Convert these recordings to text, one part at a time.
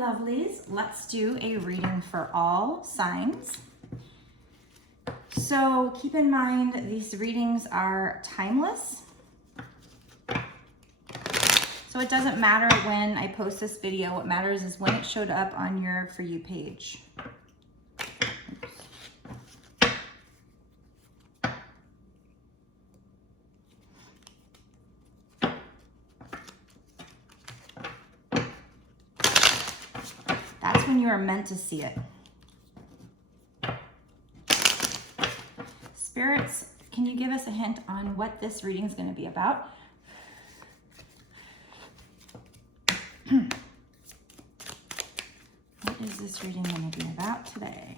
lovelies. Let's do a reading for all signs. So keep in mind, these readings are timeless. So it doesn't matter when I post this video. What matters is when it showed up on your For You page. That's when you are meant to see it. Spirits, can you give us a hint on what this reading is going to be about? What is this reading going to be about today?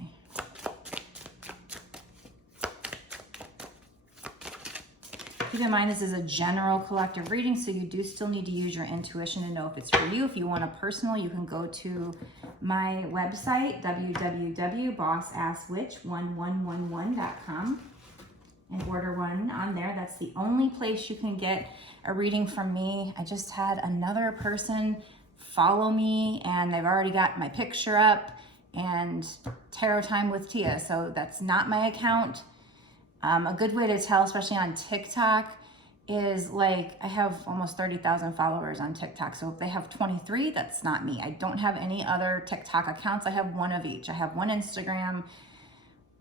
Keep in mind, this is a general collective reading, so you do still need to use your intuition to know if it's for you. If you want a personal, you can go to my website, www.bossasswitch1111.com, and order one on there. That's the only place you can get a reading from me. I just had another person follow me, and they've already got my picture up and Tarot Time with Tia, so that's not my account. A good way to tell, especially on TikTok, is like I have almost 30,000 followers on TikTok. So if they have 23, that's not me. I don't have any other TikTok accounts. I have one of each. I have one Instagram,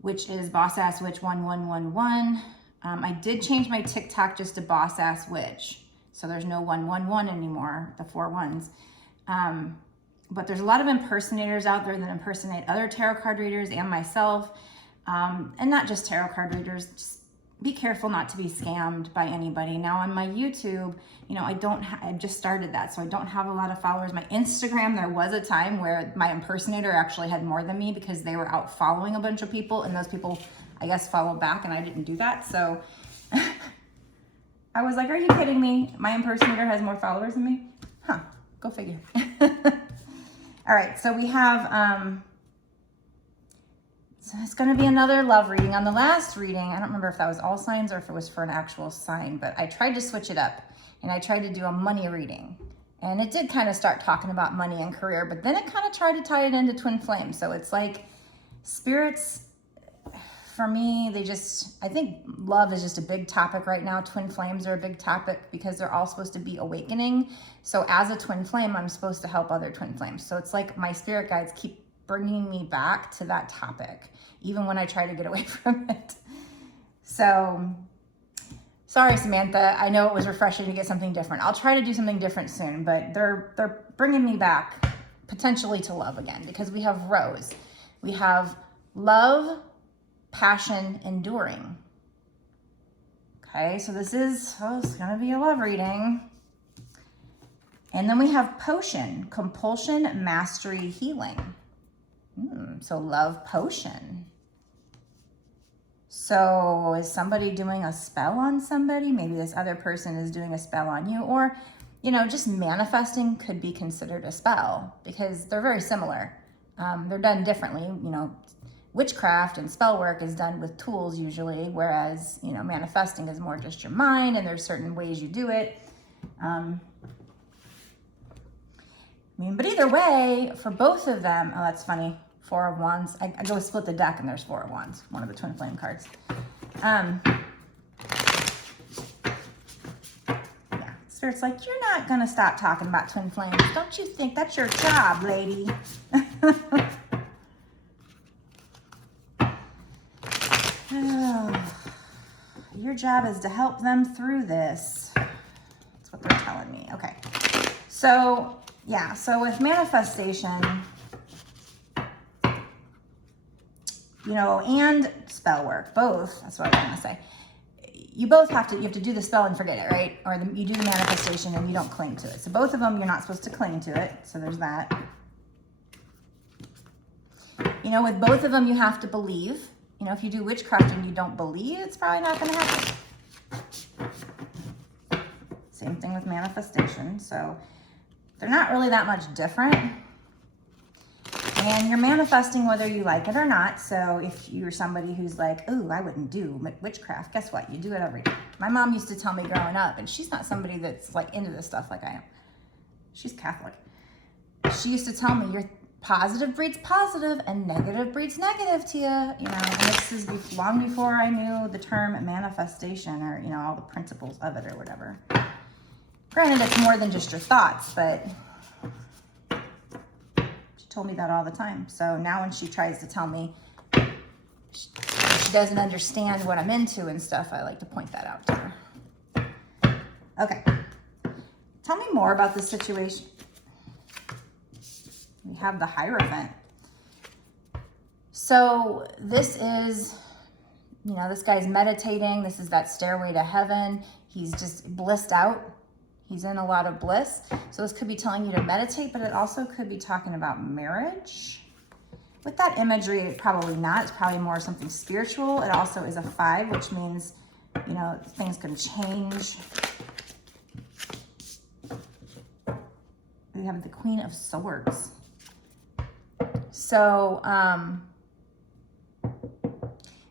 which is bossasswitch1111. I did change my TikTok just to bossasswitch. So there's no 111 anymore, the 4 ones. But there's a lot of impersonators out there that impersonate other tarot card readers and myself. And not just tarot card readers. Just be careful not to be scammed by anybody. Now on my YouTube, you know, I just started that, so I don't have a lot of followers. My Instagram, there was a time where my impersonator actually had more than me because they were out following a bunch of people, and those people, I guess, followed back, and I didn't do that. So I was like, are you kidding me? My impersonator has more followers than me? Huh, go figure. All right, so we have, so it's going to be another love reading. On the last reading, I don't remember if that was all signs or if it was for an actual sign, but I tried to switch it up, and I tried to do a money reading. And it did kind of start talking about money and career, but then it kind of tried to tie it into twin flame. So it's like spirits, for me, I think love is just a big topic right now. Twin flames are a big topic because they're all supposed to be awakening. So as a twin flame, I'm supposed to help other twin flames. So it's like my spirit guides keep bringing me back to that topic, even when I try to get away from it. So, sorry, Samantha. I know it was refreshing to get something different. I'll try to do something different soon, but they're bringing me back potentially to love again, because we have Rose. We have love, passion, enduring. Okay, so this is, it's gonna be a love reading. And then we have potion, compulsion, mastery, healing. So love, potion. So is somebody doing a spell on somebody? Maybe this other person is doing a spell on you, or, you know, just manifesting could be considered a spell because they're very similar. They're done differently. You know, witchcraft and spell work is done with tools usually, whereas, you know, manifesting is more just your mind, and there's certain ways you do it. But either way, for both of them, oh, that's funny. 4 of Wands. I go split the deck, and there's 4 of Wands, one of the twin flame cards. Yeah, Spirit's like, you're not gonna stop talking about twin flames. Don't you think that's your job, lady? Your job is to help them through this. That's what they're telling me. Okay. So, yeah, so with manifestation, you know, and spell work, both, that's what I was gonna say. You have to do the spell and forget it, right? Or you do the manifestation and you don't cling to it. So both of them, you're not supposed to cling to it. So there's that. You know, with both of them, you have to believe. You know, if you do witchcraft and you don't believe, it's probably not gonna happen. Same thing with manifestation. So they're not really that much different. And you're manifesting whether you like it or not. So if you're somebody who's like, ooh, I wouldn't do witchcraft, guess what? You do it every day. My mom used to tell me growing up, and she's not somebody that's like into this stuff like I am. She's Catholic. she used to tell me, your positive breeds positive and negative breeds negative, Tia. You know, and this is long before I knew the term manifestation or, you know, all the principles of it or whatever. Granted, it's more than just your thoughts, but she told me that all the time. So now when she tries to tell me she doesn't understand what I'm into and stuff, I like to point that out to her. Okay. Tell me more about this situation. We have the Hierophant. So this is, you know, this guy's meditating. This is that stairway to heaven. He's just blissed out. He's in a lot of bliss. So this could be telling you to meditate, but it also could be talking about marriage. With that imagery, probably not. It's probably more something spiritual. It also is a 5, which means, you know, things can change. We have the Queen of Swords. So,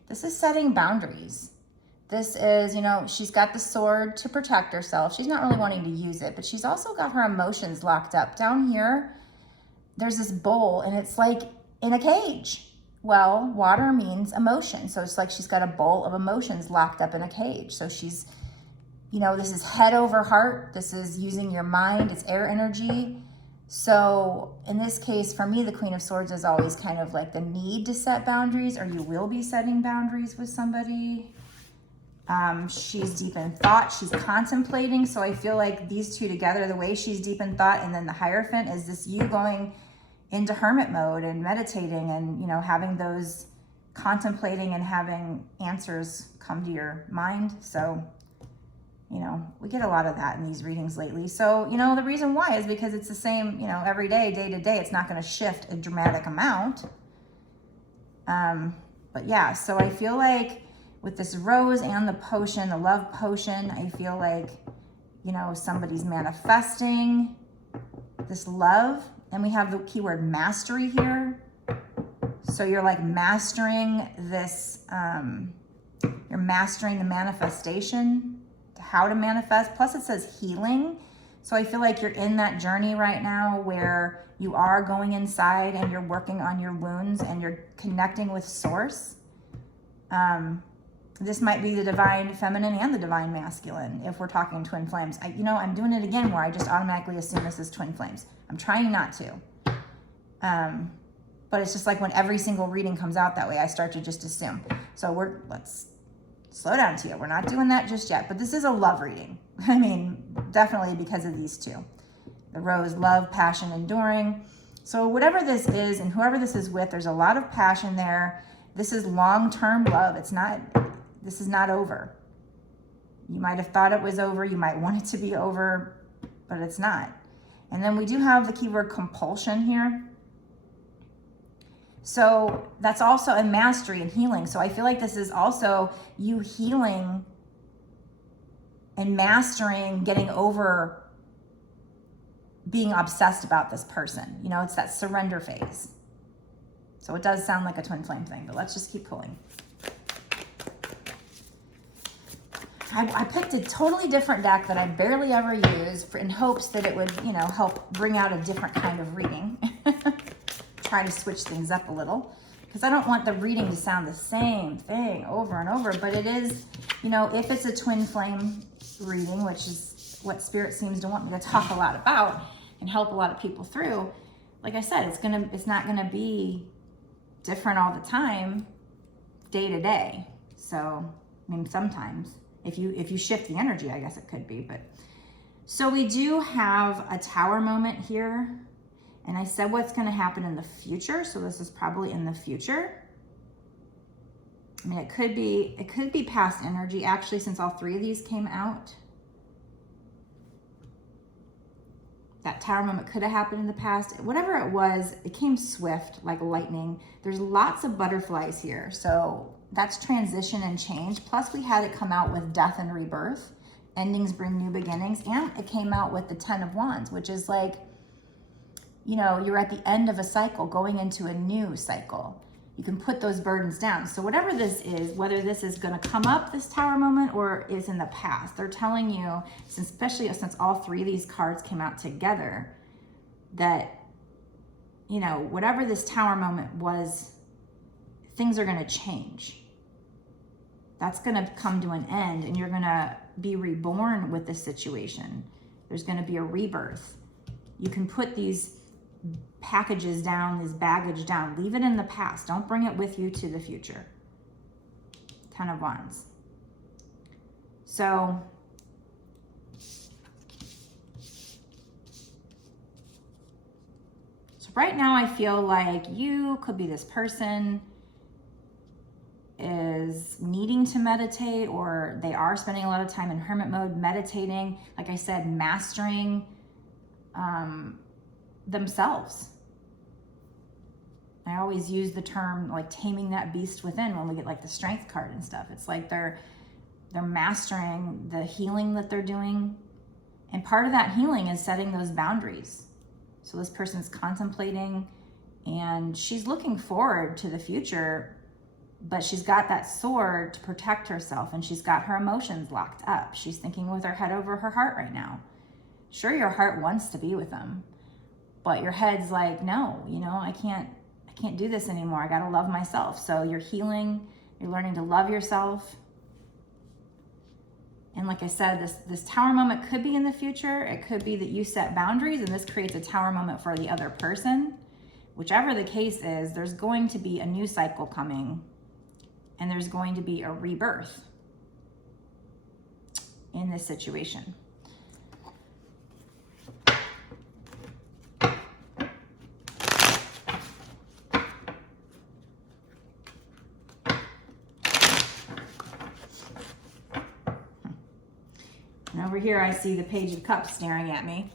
this is setting boundaries. This is, you know, she's got the sword to protect herself. She's not really wanting to use it, but she's also got her emotions locked up. Down here, there's this bowl, and it's like in a cage. Well, water means emotion. So it's like she's got a bowl of emotions locked up in a cage. So she's, you know, this is head over heart. This is using your mind. It's air energy. So in this case, for me, the Queen of Swords is always kind of like the need to set boundaries, or you will be setting boundaries with somebody. She's deep in thought. She's contemplating. So I feel like these two together, the way she's deep in thought, and then the Hierophant is this you going into hermit mode and meditating and, you know, having those contemplating and having answers come to your mind. So, you know, we get a lot of that in these readings lately. So, you know, the reason why is because it's the same, you know, every day, day to day. It's not going to shift a dramatic amount. But yeah, so I feel like with this rose and the potion, the love potion, I feel like, you know, somebody's manifesting this love. And we have the keyword mastery here. So you're like mastering this, you're mastering the manifestation, how to manifest. Plus it says healing. So I feel like you're in that journey right now where you are going inside and you're working on your wounds and you're connecting with source. This might be the divine feminine and the divine masculine if we're talking twin flames. You know, I'm doing it again where I just automatically assume this is twin flames. I'm trying not to. But it's just like when every single reading comes out that way, I start to just assume. So let's slow down, Tia. We're not doing that just yet. But this is a love reading. I mean, definitely because of these two. The rose, love, passion, enduring. So whatever this is and whoever this is with, there's a lot of passion there. This is long-term love. This is not over. You might have thought it was over. You might want it to be over, but it's not. And then we do have the keyword compulsion here. So that's also a mastery and healing. So I feel like this is also you healing and mastering, getting over being obsessed about this person. You know, it's that surrender phase. So it does sound like a twin flame thing, but let's just keep pulling. I picked a totally different deck that I barely ever use in hopes that it would, you know, help bring out a different kind of reading. Try to switch things up a little because I don't want the reading to sound the same thing over and over, but it is, you know, if it's a twin flame reading, which is what Spirit seems to want me to talk a lot about and help a lot of people through, like I said, it's not gonna be different all the time, day to day. So, I mean, sometimes if you shift the energy, I guess it could be, but so we do have a tower moment here. And I said what's going to happen in the future. So this is probably in the future. I mean, it could be past energy actually, since all three of these came out. That tower moment could have happened in the past. Whatever it was, it came swift like lightning. There's lots of butterflies here. So that's transition and change. Plus we had it come out with death and rebirth. Endings bring new beginnings. And it came out with the 10 of Wands, which is like, you know, you're at the end of a cycle going into a new cycle. You can put those burdens down. So whatever this is, whether this is going to come up, this tower moment, or is in the past, they're telling you, especially since all three of these cards came out together, that you know, whatever this Tower moment was, things are going to change. That's going to come to an end, and you're going to be reborn with this situation. There's going to be a rebirth. You can put these packages down, this baggage down. Leave it in the past. Don't bring it with you to the future. 10 of Wands. So right now I feel like you could be this person is needing to meditate, or they are spending a lot of time in hermit mode meditating. Like I said, mastering themselves. I always use the term like taming that beast within when we get like the strength card and stuff. It's like they're mastering the healing that they're doing. And part of that healing is setting those boundaries. So this person's contemplating and she's looking forward to the future, but she's got that sword to protect herself, and she's got her emotions locked up. She's thinking with her head over her heart right now. Sure, your heart wants to be with them, but your head's like, no, you know, I can't do this anymore. I got to love myself. So you're healing, you're learning to love yourself. And like I said, this Tower moment could be in the future. It could be that you set boundaries and this creates a Tower moment for the other person. Whichever the case is, there's going to be a new cycle coming, and there's going to be a rebirth in this situation. And over here, I see the Page of Cups staring at me.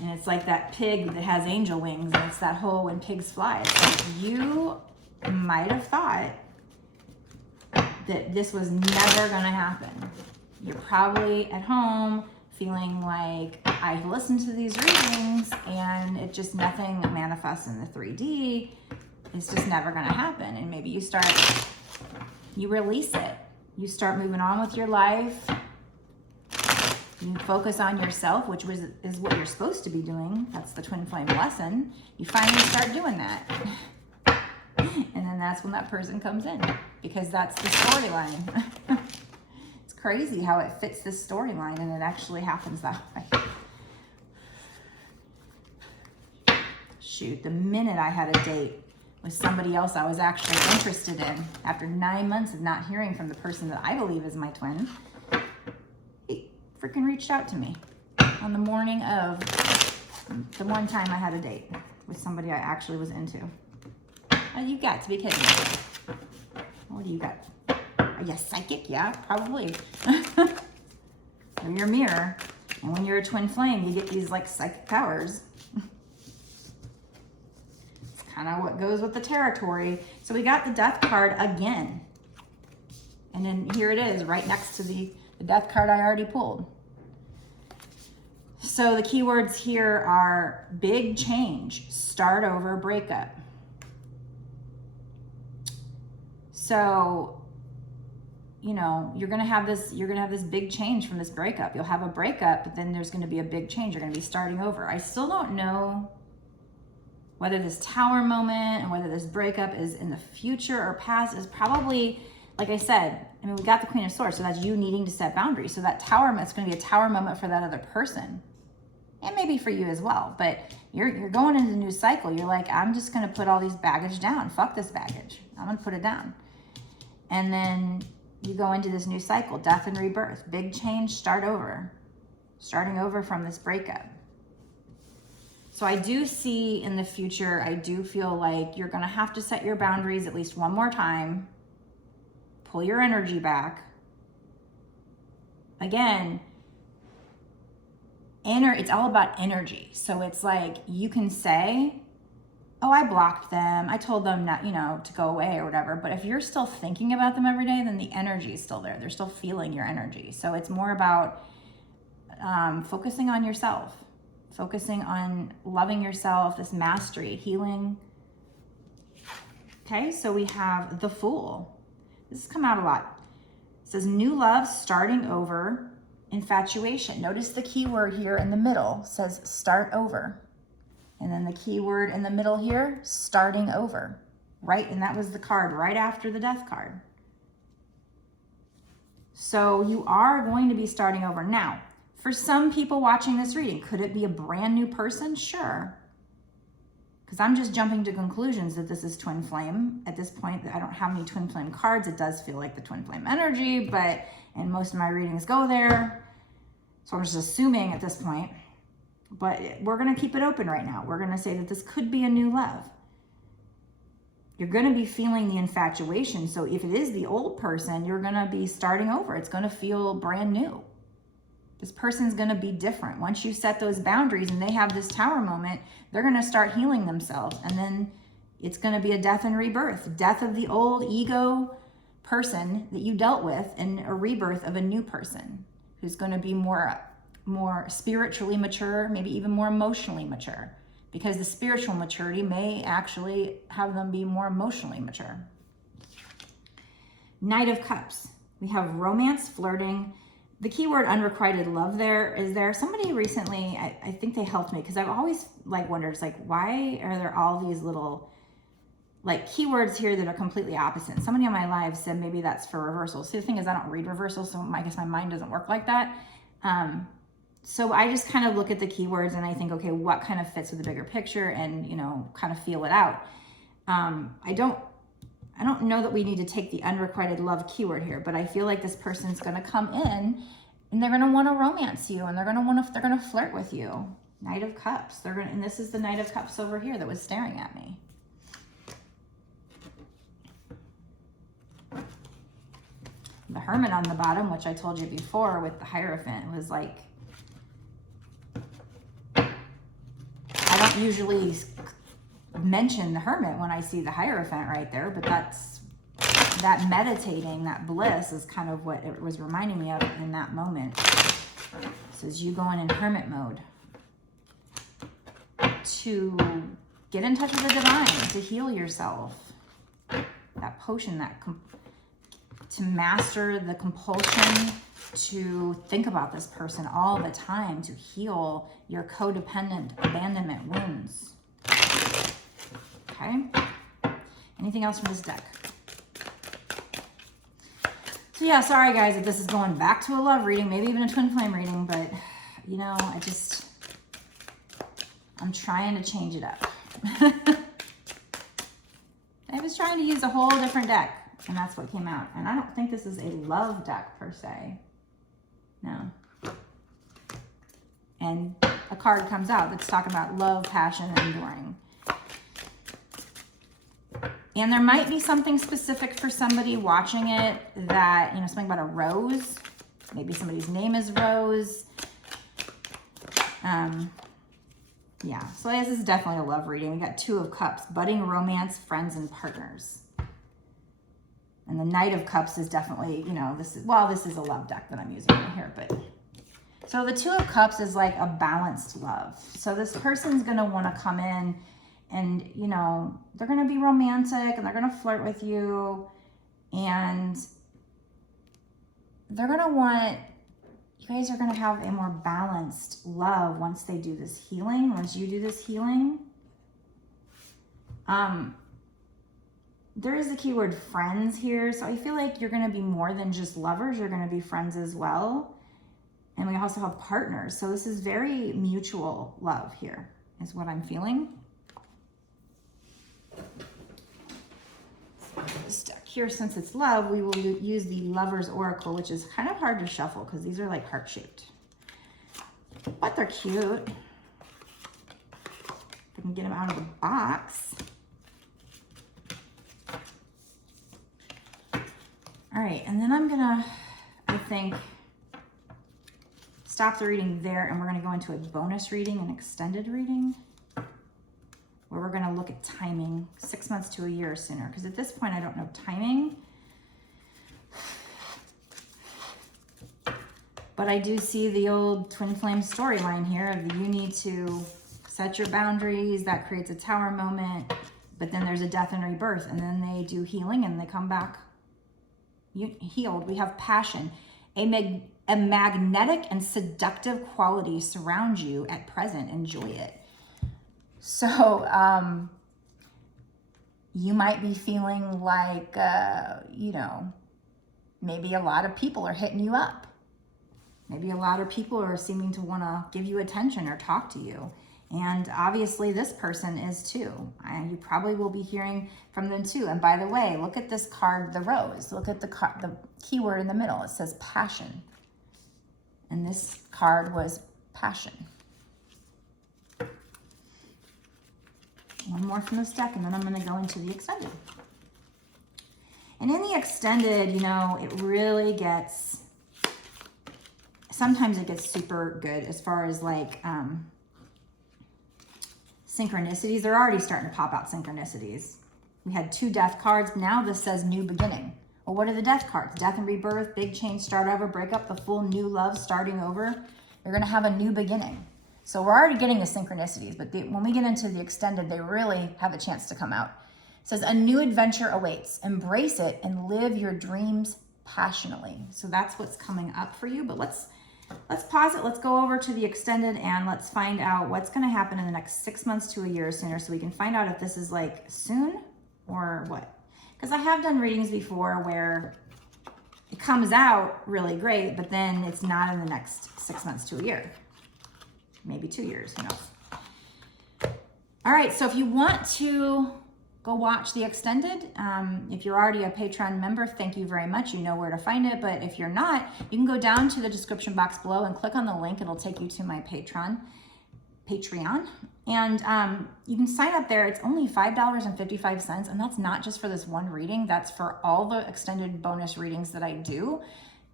And it's like that pig that has angel wings, and it's that whole when pigs fly. It's like you might have thought that this was never gonna happen. You're probably at home feeling like, I've listened to these readings and it just nothing manifests in the 3D. It's just never gonna happen. And maybe you release it. You start moving on with your life. You focus on yourself, which is what you're supposed to be doing. That's the twin flame lesson. You finally start doing that. And then that's when that person comes in, because that's the storyline. It's crazy how it fits this storyline, and it actually happens that way. Shoot, the minute I had a date with somebody else I was actually interested in, after 9 months of not hearing from the person that I believe is my twin, freaking reached out to me on the morning of the one time I had a date with somebody I actually was into. Oh, you got to be kidding me. What do you got? Are you psychic? Yeah, probably. You're your mirror. And when you're a twin flame, you get these like psychic powers. It's kind of what goes with the territory. So we got the Death card again. And then here it is right next to the Death card I already pulled. So the keywords here are big change, start over, breakup. So, you know, you're gonna have this big change from this breakup. You'll have a breakup, but then there's gonna be a big change. You're gonna be starting over. I still don't know whether this Tower moment and whether this breakup is in the future or past. Is probably, like I said, I mean, we got the Queen of Swords, so that's you needing to set boundaries. So that Tower moment, it's going to be a Tower moment for that other person. And maybe for you as well. But you're going into a new cycle. You're like, I'm just going to put all these baggage down. Fuck this baggage. I'm going to put it down. And then you go into this new cycle, death and rebirth. Big change, start over. Starting over from this breakup. So I do see in the future, I do feel like you're going to have to set your boundaries at least one more time. Pull your energy back. Again, it's all about energy. So it's like you can say, oh, I blocked them. I told them not, to go away or whatever. But if you're still thinking about them every day, then the energy is still there. They're still feeling your energy. So it's more about focusing on yourself, focusing on loving yourself, this mastery, healing. Okay, so we have the Fool. This has come out a lot. It says new love, starting over, infatuation. Notice the key word here in the middle says start over. And then the key word in the middle here, starting over, right? And that was the card right after the death card. So you are going to be starting over. Now, for some people watching this reading, could it be a brand new person? Sure. Because I'm just jumping to conclusions that this is twin flame. At this point, I don't have any twin flame cards. It does feel like the twin flame energy, and most of my readings go there. So I'm just assuming at this point. But we're going to keep it open right now. We're going to say that this could be a new love. You're going to be feeling the infatuation. So if it is the old person, you're going to be starting over. It's going to feel brand new. This person's going to be different. Once you set those boundaries and they have this tower moment, they're going to start healing themselves. And then it's going to be a death and rebirth. Death of the old ego person that you dealt with and a rebirth of a new person who's going to be more spiritually mature, maybe even more emotionally mature, because the spiritual maturity may actually have them be more emotionally mature. Knight of Cups. We have romance, flirting. The keyword unrequited love there is there. Somebody recently, I think they helped me, because I've always wondered, it's like, why are there all these little keywords here that are completely opposite? Somebody on my live said maybe that's for reversals. See, the thing is, I don't read reversals, so I guess my mind doesn't work like that. So I just kind of look at the keywords and I think, okay, what kind of fits with the bigger picture, and, kind of feel it out. I don't know that we need to take the unrequited love keyword here, but I feel like this person's going to come in and they're going to want to romance you, and they're going to flirt with you. Knight of Cups. And this is the Knight of Cups over here that was staring at me. The Hermit on the bottom, which I told you before with the Hierophant, was like, I don't usually mention the Hermit when I see the Hierophant right there, but that meditating, that bliss is kind of what it was reminding me of in that moment. It says you going in Hermit mode to get in touch with the divine, to heal yourself. That potion, to master the compulsion to think about this person all the time, to heal your codependent abandonment wounds. Okay. Anything else from this deck? So yeah, sorry guys that this is going back to a love reading, maybe even a twin flame reading, but I'm trying to change it up. I was trying to use a whole different deck, and that's what came out. And I don't think this is a love deck per se. No. And a card comes out that's talking about love, passion, and enduring. And there might be something specific for somebody watching it that, something about a rose. Maybe somebody's name is Rose. Yeah, so this is definitely a love reading. We got Two of Cups, budding romance, friends, and partners. And the Knight of Cups is definitely, this is a love deck that I'm using right here, but. So the Two of Cups is like a balanced love. So this person's going to want to come in and, they're going to be romantic and they're going to flirt with you. And they're going to want, you guys are going to have a more balanced love once they do this healing, once you do this healing. There is the keyword friends here. So I feel like you're going to be more than just lovers. You're going to be friends as well. And we also have partners. So this is very mutual love here, is what I'm feeling. This deck here, since it's love, we will use the Lover's Oracle, which is kind of hard to shuffle because these are like heart-shaped. But they're cute. We can get them out of the box. All right, and then I'm gonna, I think, stop the reading there, and we're gonna go into a bonus reading, an extended reading, where we're gonna look at timing 6 months to a year sooner, because at this point I don't know timing. But I do see the old twin flame storyline here of you need to set your boundaries, that creates a tower moment, but then there's a death and rebirth, and then they do healing and they come back healed. We have passion. A magnetic and seductive quality surrounds you at present. Enjoy it. So you might be feeling like, you know, maybe a lot of people are hitting you up. Maybe a lot of people are seeming to want to give you attention or talk to you. And obviously this person is too. You probably will be hearing from them too. And by the way, look at this card, the rose. Look at the keyword in the middle. It says passion. And this card was passion. One more from this deck, and then I'm going to go into the extended. And in the extended, you know, it really gets, sometimes it gets super good as far as like synchronicities. They're already starting to pop out synchronicities. We had 2 death cards. Now this says new beginning. Well, what are the death cards? Death and rebirth, big change, start over, break up, the full new love, starting over. You're going to have a new beginning. So we're already getting the synchronicities, but when we get into the extended, they really have a chance to come out. It says a new adventure awaits. Embrace it and live your dreams passionately. So that's what's coming up for you. But let's pause it. Let's go over to the extended and let's find out what's going to happen in the next 6 months to a year sooner, so we can find out if this is like soon or what. Because I have done readings before where it comes out really great, but then it's not in the next 6 months to a year. Maybe 2 years, who knows. All right, so if you want to go watch the extended, if you're already a Patreon member, thank you very much. You know where to find it. But if you're not, you can go down to the description box below and click on the link. It'll take you to my Patreon. And you can sign up there. It's only $5.55. And that's not just for this one reading. That's for all the extended bonus readings that I do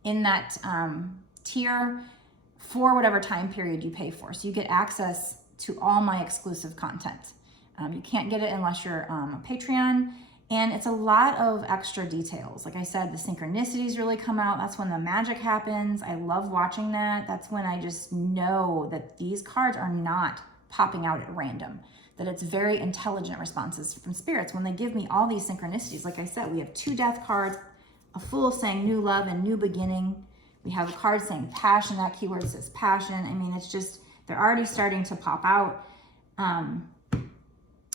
in that tier, for whatever time period you pay for. So you get access to all my exclusive content. You can't get it unless you're a Patreon. And it's a lot of extra details. Like I said, the synchronicities really come out. That's when the magic happens. I love watching that. That's when I just know that these cards are not popping out at random, that it's very intelligent responses from spirits when they give me all these synchronicities. Like I said, we have 2 death cards, a Fool saying new love and new beginning. We have a card saying passion. That keyword says passion. I mean, it's just, they're already starting to pop out.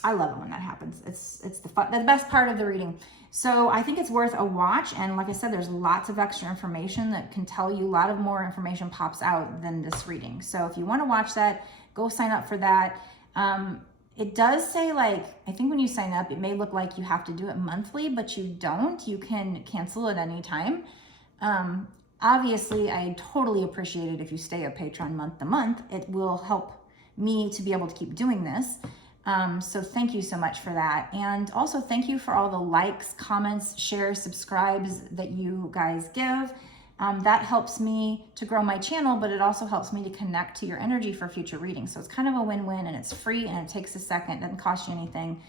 I love it when that happens. It's the best part of the reading. So I think it's worth a watch. And like I said, there's lots of extra information that can tell you, a lot of more information pops out than this reading. So if you want to watch that, go sign up for that. It does say, like, I think when you sign up, it may look like you have to do it monthly, but you don't. You can cancel at any time. Obviously, I totally appreciate it if you stay a patron month to month. It will help me to be able to keep doing this. So thank you so much for that. And also thank you for all the likes, comments, shares, subscribes that you guys give. That helps me to grow my channel, but it also helps me to connect to your energy for future readings. So it's kind of a win-win, and it's free, and it takes a second, doesn't cost you anything.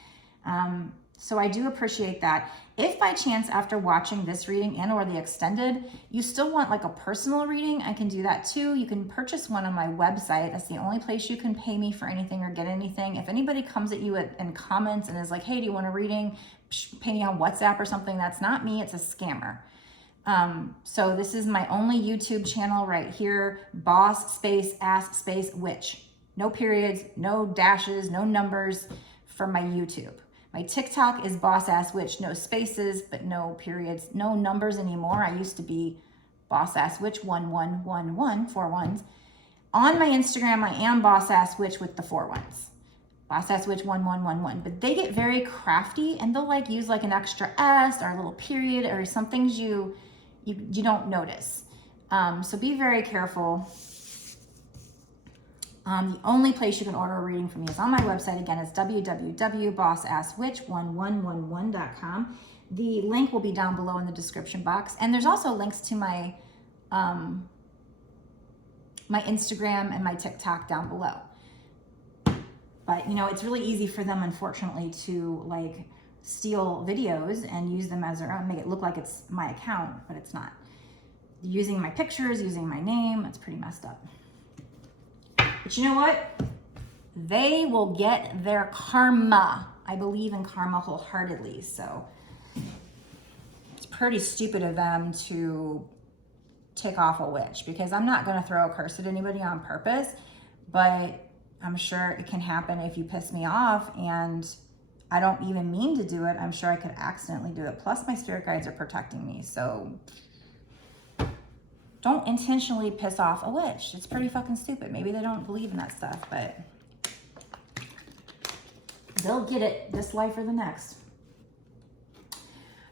So I do appreciate that. If by chance after watching this reading and or the extended, you still want like a personal reading, I can do that too. You can purchase one on my website. That's the only place you can pay me for anything or get anything. If anybody comes at you and comments and is like, hey, do you want a reading? Pay me on WhatsApp or something. That's not me. It's a scammer. So this is my only YouTube channel right here. Boss space ask space witch. No periods, no dashes, no numbers for my YouTube. My TikTok is Boss Ass Witch, no spaces, but no periods, no numbers anymore. I used to be Boss Ass Witch 1111, 4 1s. On my Instagram, I am Boss Ass Witch with the 4 1s. Boss Ass Witch 1111. But they get very crafty, and they'll like use like an extra S or a little period or some things you don't notice. So be very careful. The only place you can order a reading from me is on my website. Again, it's www.bossasswitch1111.com. The link will be down below in the description box. And there's also links to my my Instagram and my TikTok down below. But, you know, it's really easy for them, unfortunately, to like steal videos and use them as their own, make it look like it's my account, but it's not. Using my pictures, using my name, it's pretty messed up. But you know what? They will get their karma. I believe in karma wholeheartedly. So it's pretty stupid of them to take off a witch, because I'm not going to throw a curse at anybody on purpose. But I'm sure it can happen if you piss me off and I don't even mean to do it. I'm sure I could accidentally do it. Plus my spirit guides are protecting me. So don't intentionally piss off a witch. It's pretty fucking stupid. Maybe they don't believe in that stuff, but they'll get it this life or the next.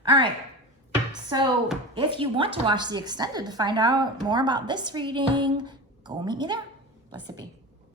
All right. So if you want to watch the extended to find out more about this reading, go meet me there. Blessed be.